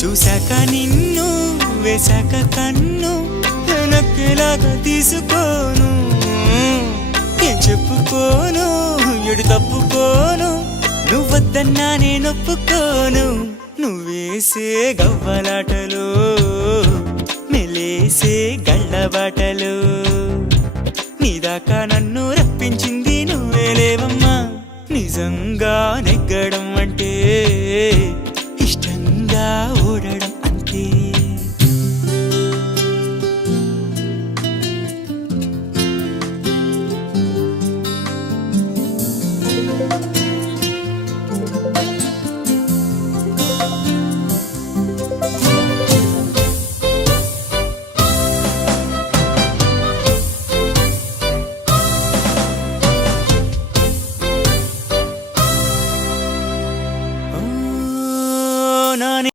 చూశాక నిన్ను వేశాక కన్ను నక్కేలాగా తీసుకోను ఏం చెప్పుకోను ఎడు తప్పుకోను నువ్వద్దన్నా నేనొప్పుకోను నువ్వేసే గవ్వలాటలు మెలేసే గళ్ళబాటలు నీదాకా నన్ను రప్పించింది నువ్వేలేవమ్మా నిజంగా నెగ్గడం అంటే ఇష్టంగా ఓడడం అంతే